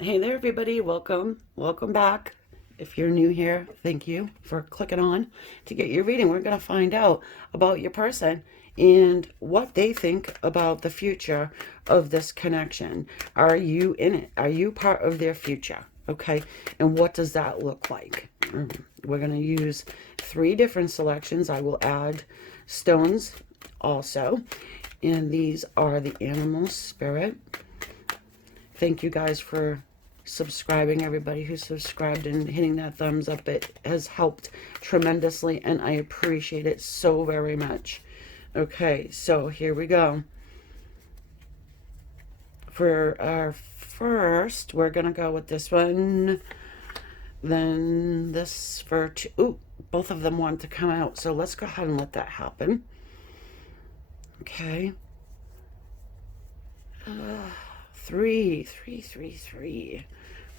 Hey there, everybody. Welcome. Welcome back. If you're new here, thank you for clicking on to get your reading. We're going to find out about your person and what they think about the future of this connection. Are you in it? Are you part of their future? Okay. And what does that look like? We're going to use 3 different selections. I will add stones also. And these are the animal spirit. Thank you guys for subscribing, everybody who subscribed and hitting that thumbs up. It has helped tremendously, and I appreciate it so very much. Okay, so here we go. For our first, we're going to go with this one. Then this for two. Ooh, both of them want to come out, so let's go ahead and let that happen. Okay. 3, 3, 3, 3.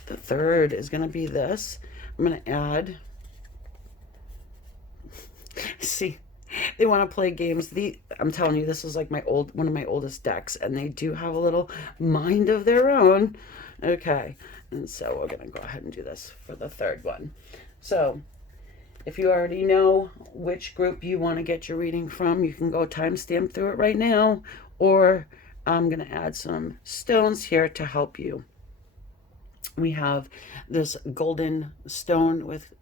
The third is going to be this. I'm going to add. See, they want to play games. I'm telling you, this is like one of my oldest decks, and they do have a little mind of their own. Okay, and so we're going to go ahead and do this for the third one. So, if you already know which group you want to get your reading from, you can go timestamp through it right now, or I'm going to add some stones here to help you. We have this golden stone with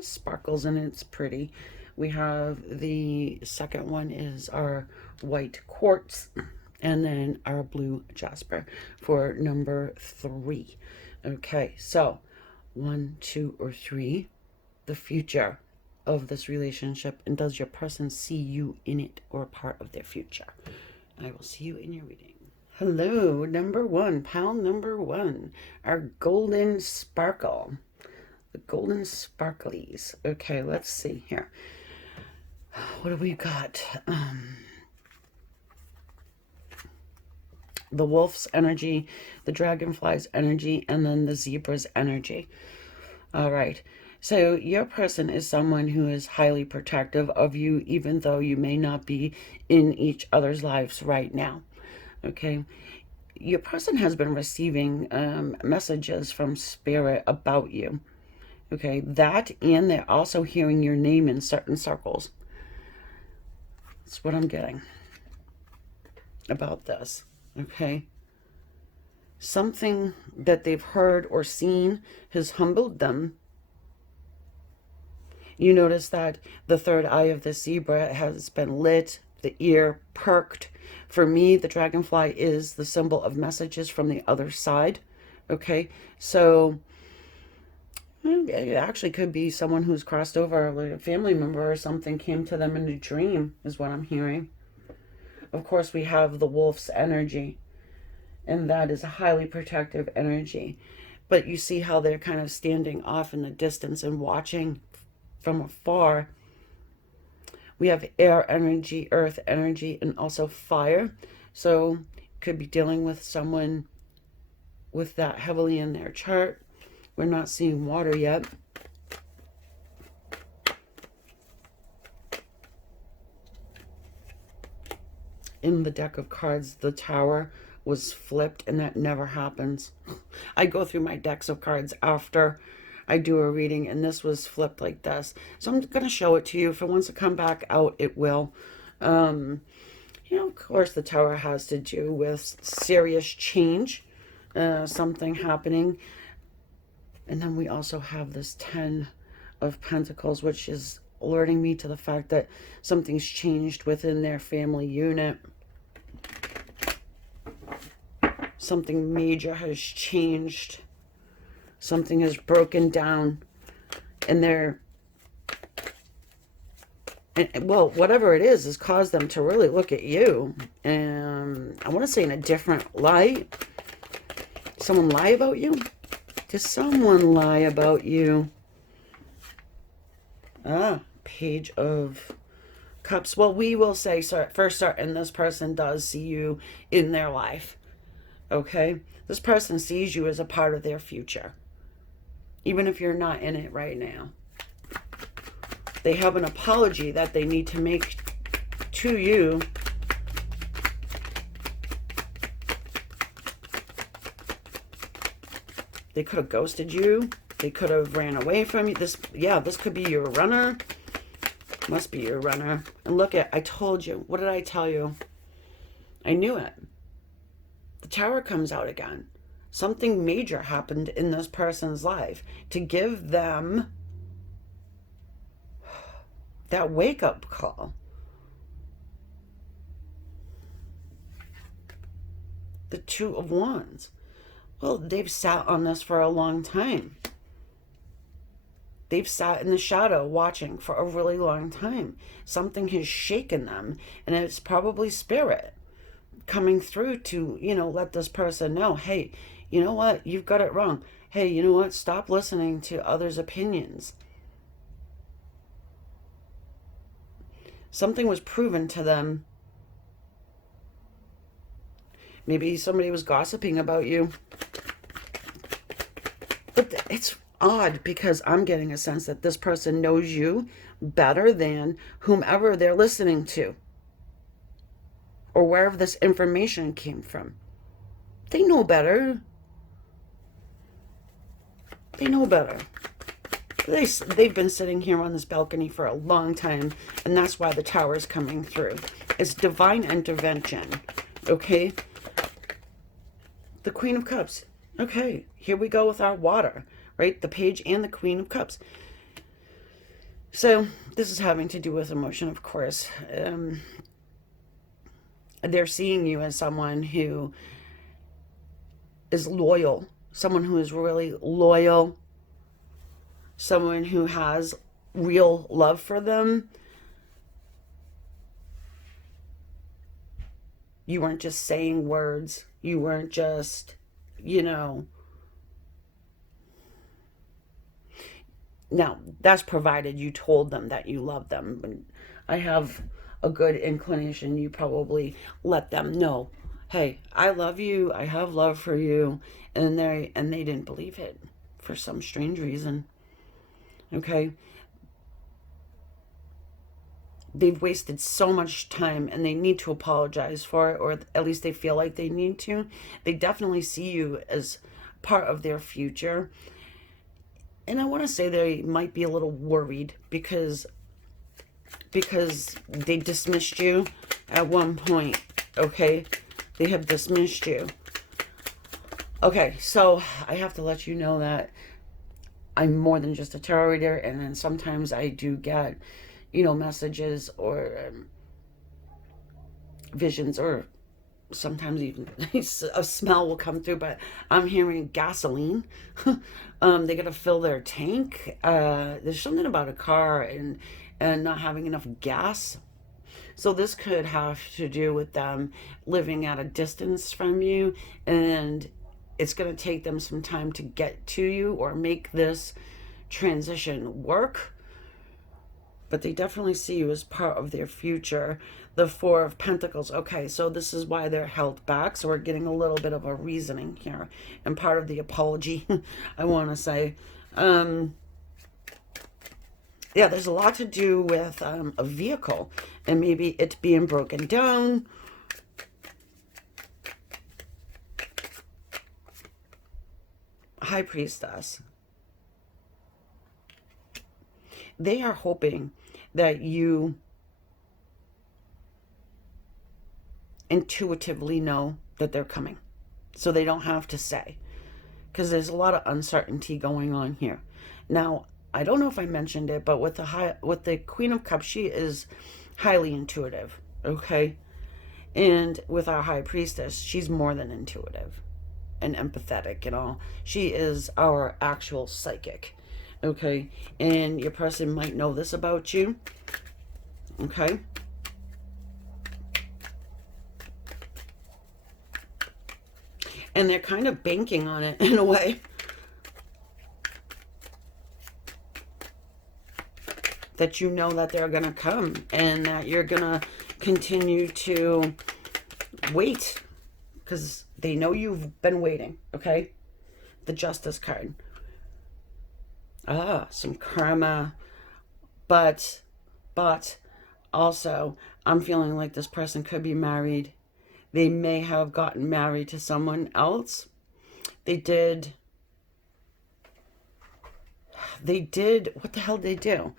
sparkles in it. It's pretty. We have the second one is our white quartz, and then our blue jasper for number 3. Okay, so 1, 2, or 3, the future of this relationship, and does your person see you in it or part of their future? I will see you in your reading. Hello, number 1, pile number 1, our golden sparkle, the golden sparklies. Okay, let's see here. What have we got? The wolf's energy, the dragonfly's energy, and then the zebra's energy. All right. So your person is someone who is highly protective of you, even though you may not be in each other's lives right now. Okay, your person has been receiving messages from spirit about you. Okay, that, and they're also hearing your name in certain circles. That's what I'm getting about this. Okay, something that they've heard or seen has humbled them. You notice that the third eye of the zebra has been lit, the ear perked. For me, the dragonfly is the symbol of messages from the other side. Okay, so it actually could be someone who's crossed over, like a family member or something came to them in a dream, is what I'm hearing. Of course, we have the wolf's energy, and that is a highly protective energy. But you see how they're kind of standing off in the distance and watching from afar. We have air energy, earth energy, and also fire. So could be dealing with someone with that heavily in their chart. We're not seeing water yet. In the deck of cards, the Tower was flipped, and that never happens. I go through my decks of cards after I do a reading, and this was flipped like this. So I'm going to show it to you. If it wants to come back out, it will. Of course, the Tower has to do with serious change, something happening. And then we also have this 10 of Pentacles, which is alerting me to the fact that something's changed within their family unit. Something major has changed. Something has broken down, and well, whatever it is has caused them to really look at you, and I want to say in a different light. Someone lie about you? Does someone lie about you? Page of Cups. Well, we will say, for certain, this person does see you in their life. Okay? This person sees you as a part of their future, even if you're not in it right now. They have an apology that they need to make to you. They could have ghosted you. They could have ran away from you. This could be your runner. Must be your runner. And look I told you. What did I tell you? I knew it. The Tower comes out again. Something major happened in this person's life to give them that wake-up call. The Two of Wands. Well, they've sat on this for a long time. They've sat in the shadow watching for a really long time. Something has shaken them, and it's probably spirit coming through to, let this person know, hey, you know what? You've got it wrong. Hey, you know what? Stop listening to others' opinions. Something was proven to them. Maybe somebody was gossiping about you. But it's odd because I'm getting a sense that this person knows you better than whomever they're listening to or wherever this information came from. They know better. They know better. They've been sitting here on this balcony for a long time, and that's why the Tower is coming through. It's divine intervention, okay? The Queen of Cups. Okay, here we go with our water, right? The Page and the Queen of Cups. So this is having to do with emotion, of course. They're seeing you as someone who is loyal, someone who is really loyal, someone who has real love for them. You weren't just saying words. You weren't just, Now, that's provided you told them that you love them. But I have a good inclination you probably let them know, hey, I love you. I have love for you. And they didn't believe it for some strange reason. Okay? They've wasted so much time and they need to apologize for it, or at least they feel like they need to. They definitely see you as part of their future. And I want to say they might be a little worried because they dismissed you at one point, okay? They have dismissed you. Okay, so I have to let you know that I'm more than just a tarot reader, and then sometimes I do get, messages or visions, or sometimes even a smell will come through, but I'm hearing gasoline. They gotta fill their tank. There's something about a car and not having enough gas. So this could have to do with them living at a distance from you, and it's going to take them some time to get to you or make this transition work. But they definitely see you as part of their future. The Four of Pentacles. Okay, so this is why they're held back. So we're getting a little bit of a reasoning here. And part of the apology, I want to say. Yeah, there's a lot to do with a vehicle. And maybe it being broken down. High Priestess. They are hoping that you intuitively know that they're coming, so they don't have to say, because there's a lot of uncertainty going on here. Now, I don't know if I mentioned it, but with the Queen of Cups, she is highly intuitive, okay? And with our High Priestess, she's more than intuitive and empathetic and all. She is our actual psychic, okay? And your person might know this about you, okay? And they're kind of banking on it in a way. That you know that they're going to come and that you're going to continue to wait, because they know you've been waiting, okay? The Justice card. Some karma. But also, I'm feeling like this person could be married. They may have gotten married to someone else. They did They did, what the hell did they do?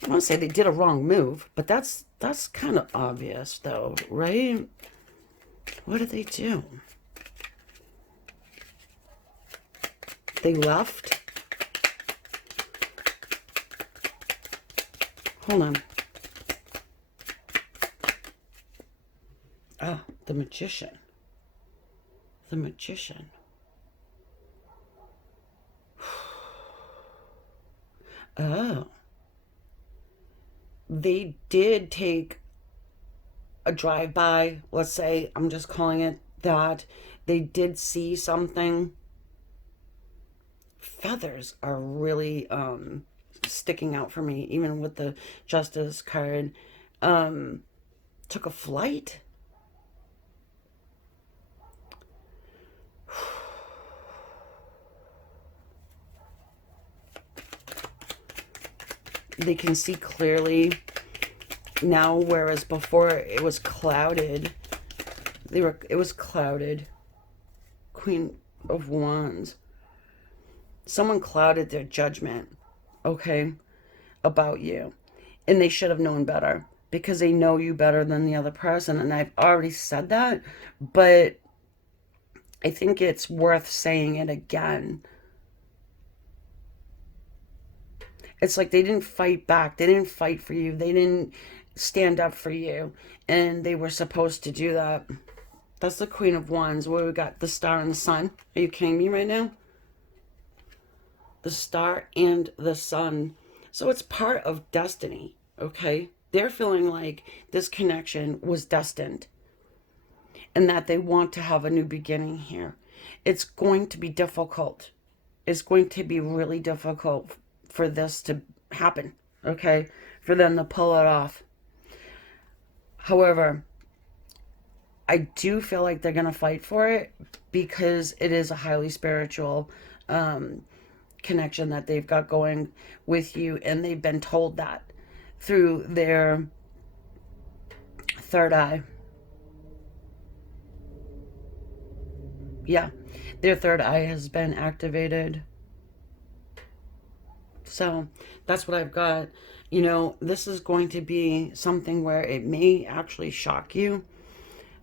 I want to say they did a wrong move, but that's kind of obvious though, right? What did they do? They left. Hold on. Oh, the magician. The magician. Oh. They did take a drive-by, let's say, I'm just calling it that. They did see something. Feathers are really sticking out for me, even with the Justice card. Took a flight. They can see clearly now, whereas before it was clouded. It was clouded. Queen of Wands. Someone clouded their judgment, okay, about you. And they should have known better because they know you better than the other person. And I've already said that, but I think it's worth saying it again. It's like they didn't fight back. They didn't fight for you. They didn't stand up for you. And they were supposed to do that. That's the Queen of Wands, where we got the Star and the Sun. Are you kidding me right now? The Star and the Sun. So it's part of destiny, okay? They're feeling like this connection was destined and that they want to have a new beginning here. It's going to be difficult. It's going to be really difficult for this to happen, okay? For them to pull it off. However, I do feel like they're going to fight for it because it is a highly spiritual connection that they've got going with you, and they've been told that through their third eye. Yeah, their third eye has been activated. So that's what I've got. You know, this is going to be something where it may actually shock you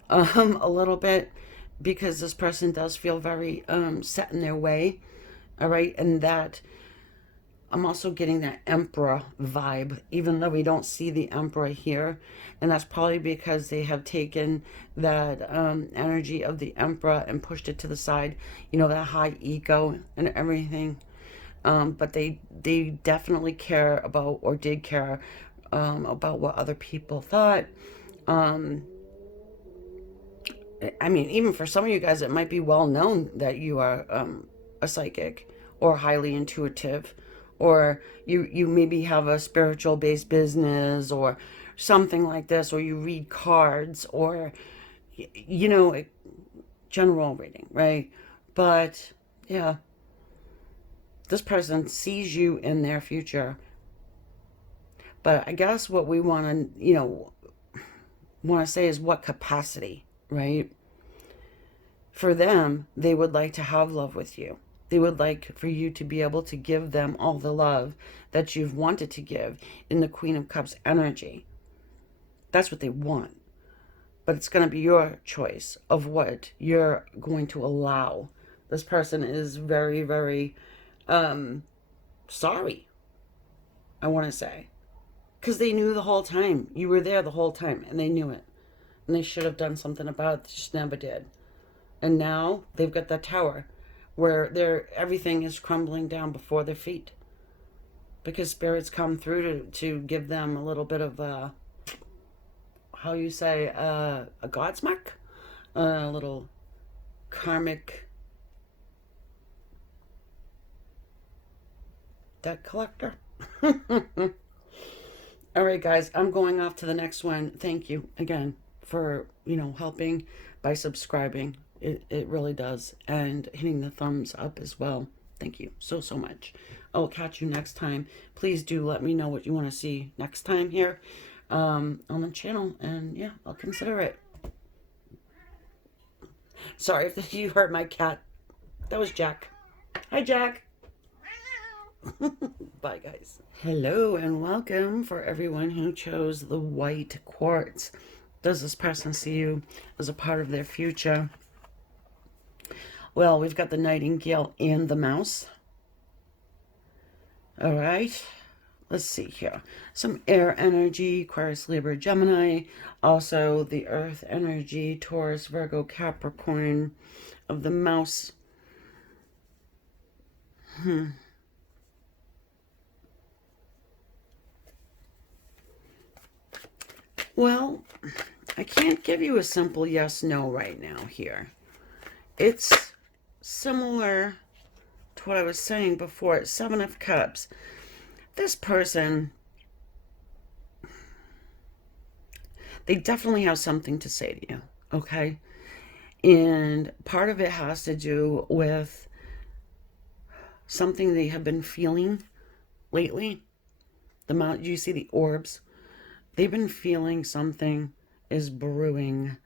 a little bit, because this person does feel very set in their way. All right, and that I'm also getting that Emperor vibe, even though we don't see the Emperor here. And that's probably because they have taken that energy of the Emperor and pushed it to the side, you know, that high ego and everything. But they definitely care about, or did care about, what other people thought. I mean, even for some of you guys, it might be well known that you are a psychic or highly intuitive, or you maybe have a spiritual based business or something like this, or you read cards, or you know, general reading, right? But yeah, this person sees you in their future. But I guess what we want to, you know, want to say is what capacity, right? For them, they would like to have love with you. They would like for you to be able to give them all the love that you've wanted to give in the Queen of Cups energy. That's what they want. But it's going to be your choice of what you're going to allow. This person is very, very sorry, I want to say. Because they knew the whole time. You were there the whole time, and they knew it. And they should have done something about it. They just never did. And now they've got that tower where everything is crumbling down before their feet. Because spirits come through to give them a little bit of how you say, a Godsmack? A little karmic debt collector. All right, guys, I'm going off to the next one. Thank you again for, you know, helping by subscribing. It really does. And hitting the thumbs up as well. Thank you so, so much. I'll catch you next time. Please do let me know what you want to see next time here on the channel. And yeah, I'll consider it. Sorry if you heard my cat. That was Jack. Hi, Jack. Bye, guys. Hello and welcome for everyone who chose the white quartz. Does this person see you as a part of their future? Well, we've got the nightingale and the mouse. All right. Let's see here. Some air energy, Aquarius, Libra, Gemini. Also the earth energy, Taurus, Virgo, Capricorn of the mouse. Well, I can't give you a simple yes, no right now here. It's similar to what I was saying before. It's Seven of Cups. This person, they definitely have something to say to you, okay? And part of it has to do with something they have been feeling lately. You see the orbs? They've been feeling something is brewing,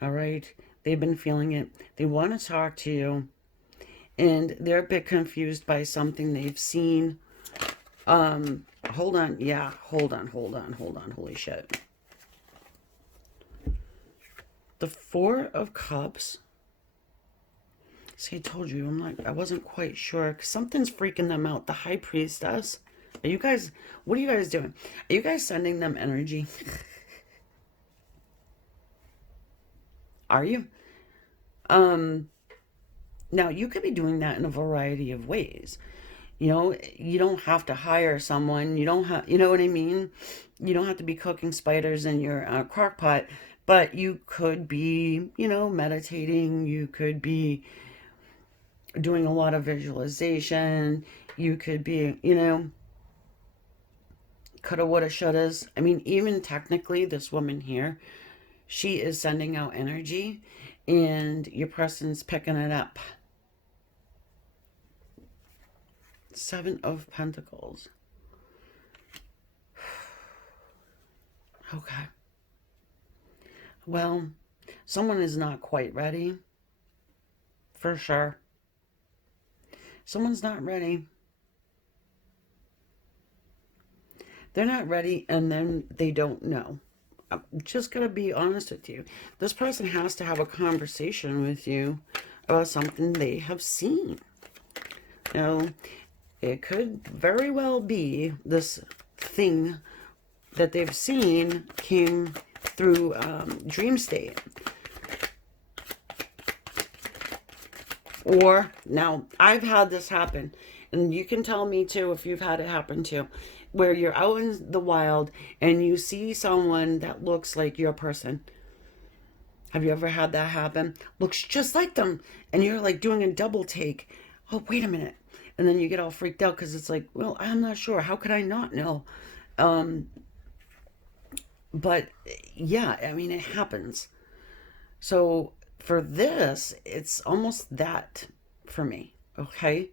all right? They've been feeling it. They want to talk to you, and they're a bit confused by something they've seen. Hold on. Yeah, hold on. Holy shit. The Four of Cups. See, I told you, I wasn't quite sure, because something's freaking them out. The High Priestess. Are you guys, what are you guys doing? Are you guys sending them energy? Are you? Now, you could be doing that in a variety of ways. You know, you don't have to hire someone. You don't have, you know what I mean? You don't have to be cooking spiders in your crock pot, but you could be, you know, meditating. You could be doing a lot of visualization. You could be, you know, coulda, woulda, shouldas. I mean, even technically, this woman here, she is sending out energy, and your person's picking it up. Seven of Pentacles. Okay. Well, someone is not quite ready. For sure. Someone's not ready. They're not ready, and then they don't know. I'm just going to be honest with you. This person has to have a conversation with you about something they have seen. Now, it could very well be this thing that they've seen came through dream state. Or, now, I've had this happen, and you can tell me too if you've had it happen too, where you're out in the wild and you see someone that looks like your person. Have you ever had that happen? Looks just like them, and you're like doing a double take. Oh, wait a minute. And then you get all freaked out because it's like, well, I'm not sure. How could I not know? But yeah, I mean, it happens. So for this, it's almost that for me, okay?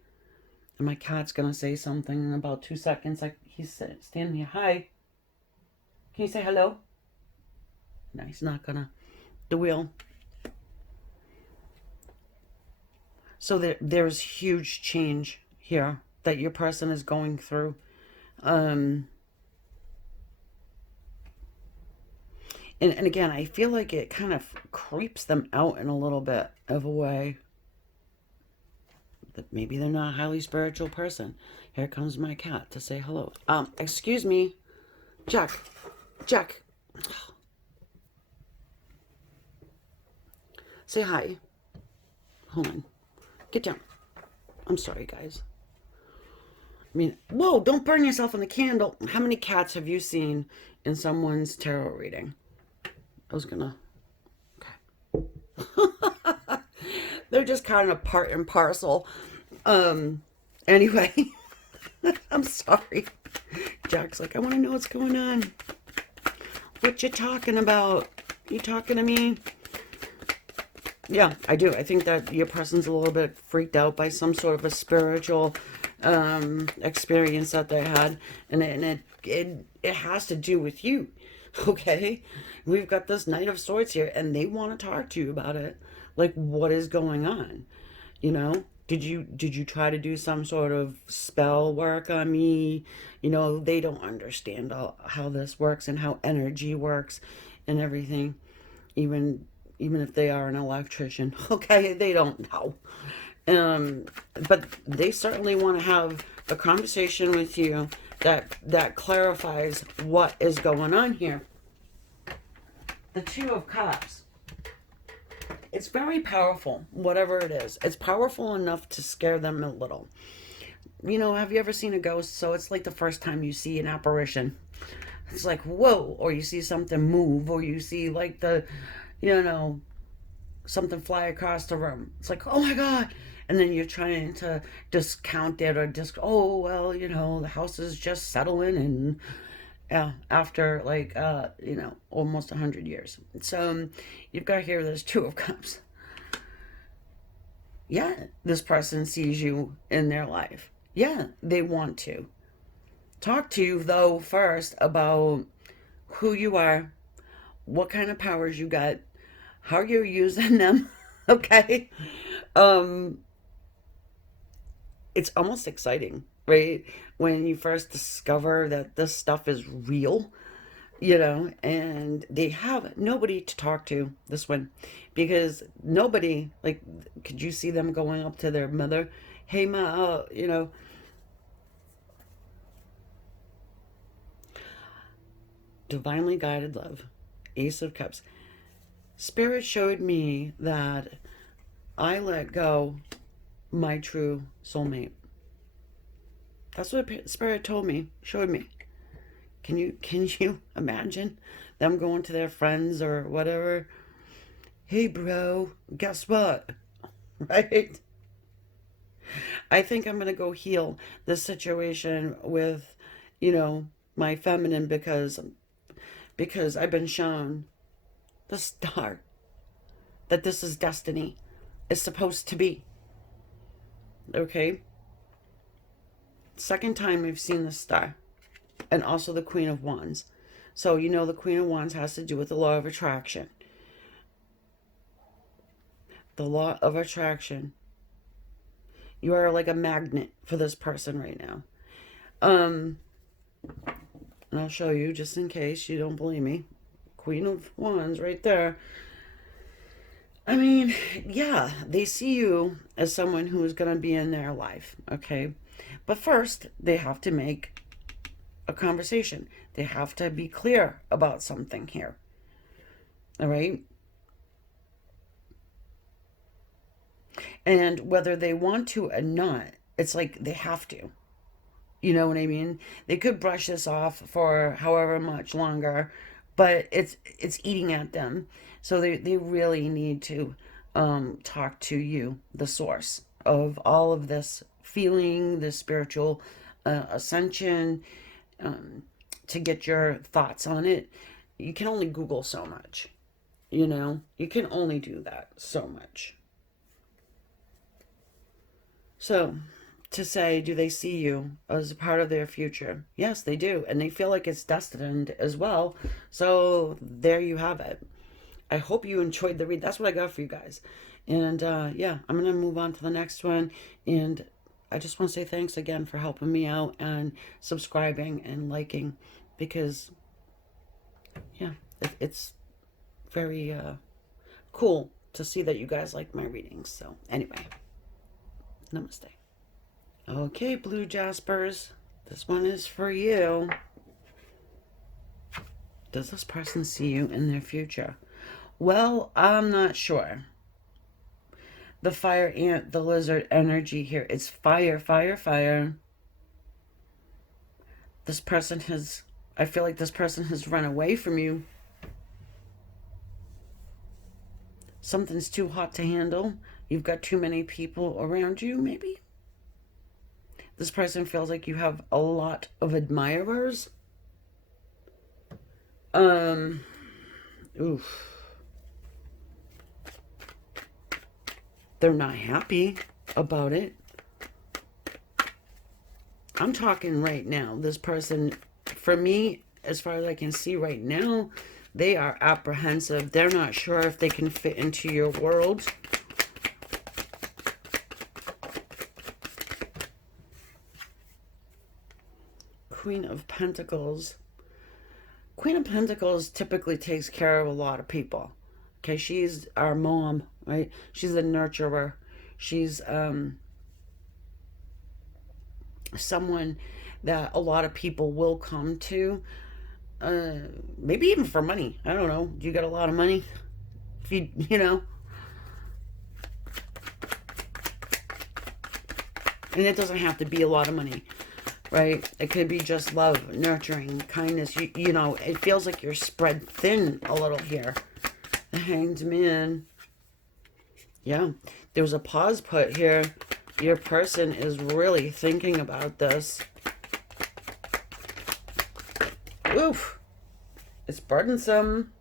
And my cat's going to say something in about 2 seconds. Like, he's standing here. Hi. Can you say hello? No, he's not going to. The wheel. So there's huge change here that your person is going through. And again, I feel like it kind of creeps them out in a little bit of a way. That maybe they're not a highly spiritual person. Here comes my cat to say hello. Excuse me. Jack. Say hi. Hold on. Get down. I'm sorry, guys. I mean, whoa, don't burn yourself on the candle. How many cats have you seen in someone's tarot reading? I was gonna... Okay. They're just kind of part and parcel. Anyway, I'm sorry. Jack's like, I want to know what's going on. What you talking about? You talking to me? Yeah, I do. I think that your person's a little bit freaked out by some sort of a spiritual experience that they had, and it has to do with you. Okay, we've got this Knight of Swords here, and they want to talk to you about it. Like, what is going on? You know, did you try to do some sort of spell work on me? You know, they don't understand how this works and how energy works and everything. Even even if they are an electrician, okay, they don't know. Um, but they certainly want to have a conversation with you that clarifies what is going on here. The Two of Cups. It's very powerful, whatever it is. It's powerful enough to scare them a little. You know, have you ever seen a ghost? So it's like the first time you see an apparition. It's like, whoa, or you see something move, or you see like you know, something fly across the room. It's like, oh my God. And then you're trying to discount it or just, oh, well, you know, the house is just settling and yeah, after like, you know, almost 100 years. So you've got here, there's Two of Cups. Yeah, this person sees you in their life. Yeah, they want to talk to you though first about who you are, what kind of powers you got, how you're using them. Okay. Um, it's almost exciting, right? When you first discover that this stuff is real, you know, and they have nobody to talk to, this one, because nobody, like, could you see them going up to their mother? Hey, ma, you know, divinely guided love, Ace of Cups. Spirit showed me that I let go my true soulmate. That's what Spirit told me, showed me. Can you imagine them going to their friends or whatever? Hey, bro, guess what? Right? I think I'm gonna go heal this situation with, you know, my feminine because I've been shown the star that this is destiny. Is supposed to be. Okay? Second time I've seen the star. And also the Queen of Wands. So you know the Queen of Wands has to do with the law of attraction. The law of attraction. You are like a magnet for this person right now. Um, and I'll show you just in case you don't believe me. Queen of Wands right there. I mean, yeah, they see you as someone who is going to be in their life, okay? But first, they have to make a conversation. They have to be clear about something here, all right? And whether they want to or not, it's like they have to. You know what I mean? They could brush this off for however much longer, but it's eating at them. So they really need to talk to you, the source of all of this feeling, this spiritual ascension, um, to get your thoughts on it. You can only Google so much, you know? You can only do that so much. So, to say, do they see you as a part of their future? Yes, they do. And they feel like it's destined as well. So, there you have it. I hope you enjoyed the read. That's what I got for you guys. And yeah, I'm going to move on to the next one. And I just want to say thanks again for helping me out and subscribing and liking because, yeah, it's very cool to see that you guys like my readings. So, anyway, namaste. Okay, Blue Jaspers, this one is for you. Does this person see you in their future? Well, I'm not sure. The fire ant, the lizard energy here. It's fire, fire, fire. This person has, I feel like this person has run away from you. Something's too hot to handle. You've got too many people around you, maybe? This person feels like you have a lot of admirers. Oof. They're not happy about it. I'm talking right now. This person, for me, as far as I can see right now, they are apprehensive. They're not sure if they can fit into your world. Queen of Pentacles. Queen of Pentacles typically takes care of a lot of people. Okay, she's our mom, right? She's a nurturer. She's someone that a lot of people will come to. Maybe even for money. I don't know. Do you got a lot of money? If you know. And it doesn't have to be a lot of money. Right? It could be just love, nurturing, kindness. You know, it feels like you're spread thin a little here. The Hanged Man. Yeah. There was a pause put here. Your person is really thinking about this. Oof. It's burdensome.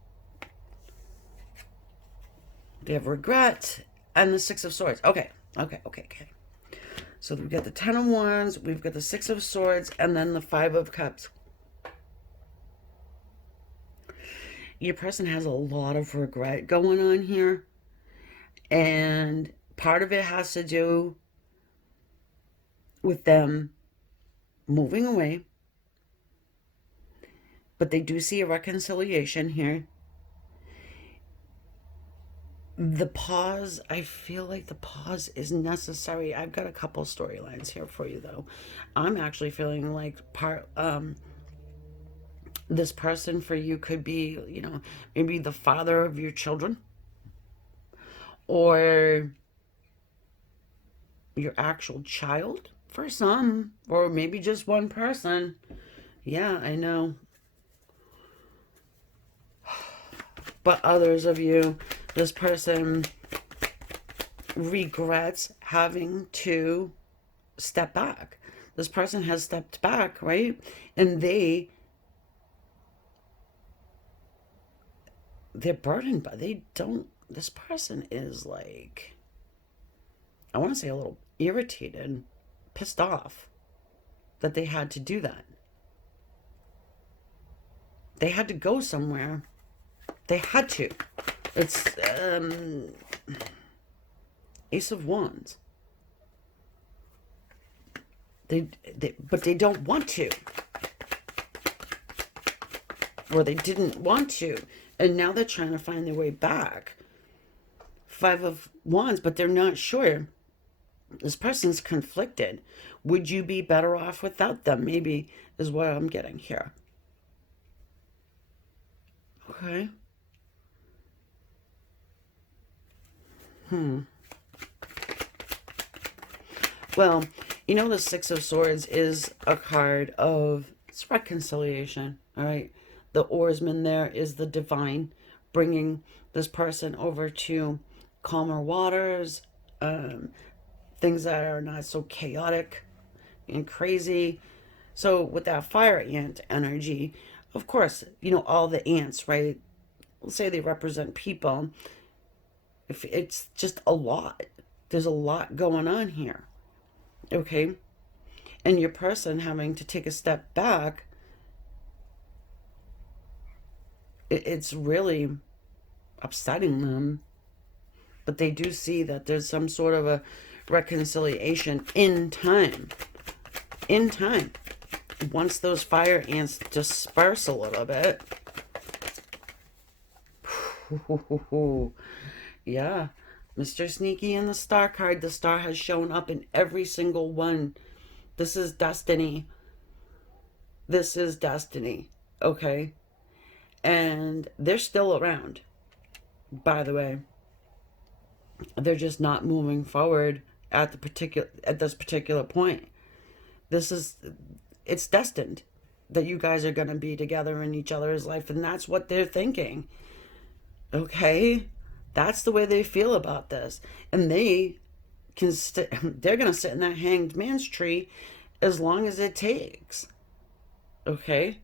They have regret. And the Six of Swords. Okay. So we've got the Ten of Wands, we've got the Six of Swords, and then the Five of Cups. Your person has a lot of regret going on here. And part of it has to do with them moving away. But they do see a reconciliation here. The pause, I feel like the pause is necessary. I've got a couple storylines here for you, though. I'm actually feeling like this person for you could be, you know, maybe the father of your children, or your actual child for some, or maybe just one person. Yeah, I know. But others of you, this person regrets having to step back. This person has stepped back, right? And they're burdened, but they don't. This person is like, I want to say a little irritated, pissed off that they had to do that. They had to go somewhere. They had to. It's Ace of Wands. But they don't want to. Or they didn't want to. And now they're trying to find their way back. Five of Wands, but they're not sure. This person's conflicted. Would you be better off without them? Maybe is what I'm getting here. Okay. Well, you know, the Six of Swords is a card of it's reconciliation, all right? The oarsman there is the divine, bringing this person over to calmer waters, things that are not so chaotic and crazy. So with that fire ant energy, of course, you know, all the ants, right? We'll say they represent people. If it's just a lot, there's a lot going on here. Okay? And your person having to take a step back, it's really upsetting them. But they do see that there's some sort of a reconciliation in time. In time. Once those fire ants disperse a little bit. Yeah. Mr. Sneaky in the Star card. The Star has shown up in every single one. This is destiny. This is destiny. Okay? And they're still around, by the way. They're just not moving forward at this particular point. It's destined that you guys are going to be together in each other's life, and that's what they're thinking. Okay? That's the way they feel about this. And they're going to sit in that hanged man's tree as long as it takes. Okay?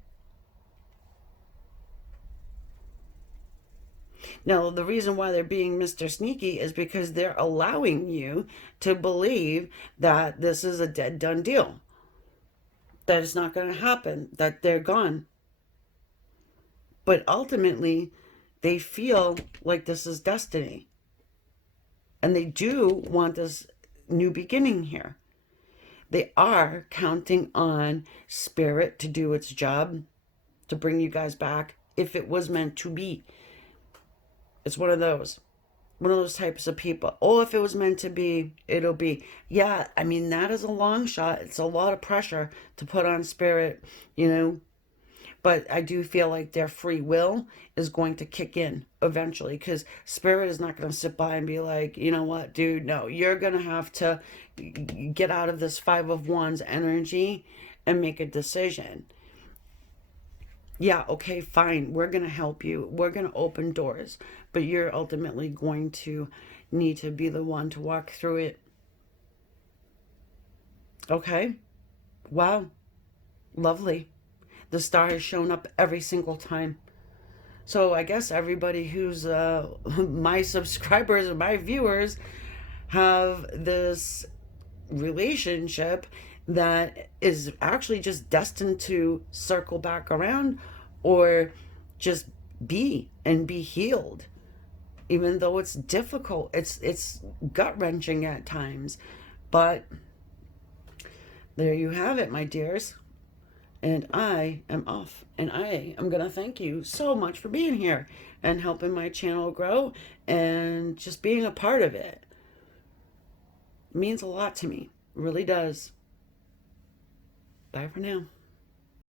Now, the reason why they're being Mr. Sneaky is because they're allowing you to believe that this is a dead, done deal. That it's not going to happen, that they're gone. But ultimately, they feel like this is destiny. And they do want this new beginning here. They are counting on spirit to do its job, to bring you guys back if it was meant to be. It's one of those. One of those types of people. Oh, if it was meant to be, it'll be. Yeah, I mean, that is a long shot. It's a lot of pressure to put on spirit, you know. But I do feel like their free will is going to kick in eventually, because spirit is not going to sit by and be like, you know what, dude, no, you're going to have to get out of this Five of Wands energy and make a decision. Yeah, okay, fine. We're going to help you. We're going to open doors. But you're ultimately going to need to be the one to walk through it. Okay? Wow. Lovely. The star has shown up every single time. So I guess everybody who's my subscribers and my viewers have this relationship that is actually just destined to circle back around, or just be and be healed. Even though it's difficult, it's gut-wrenching at times. But there you have it, my dears. And I am off. And I am going to thank you so much for being here and helping my channel grow and just being a part of it. It means a lot to me. It really does. Bye for now.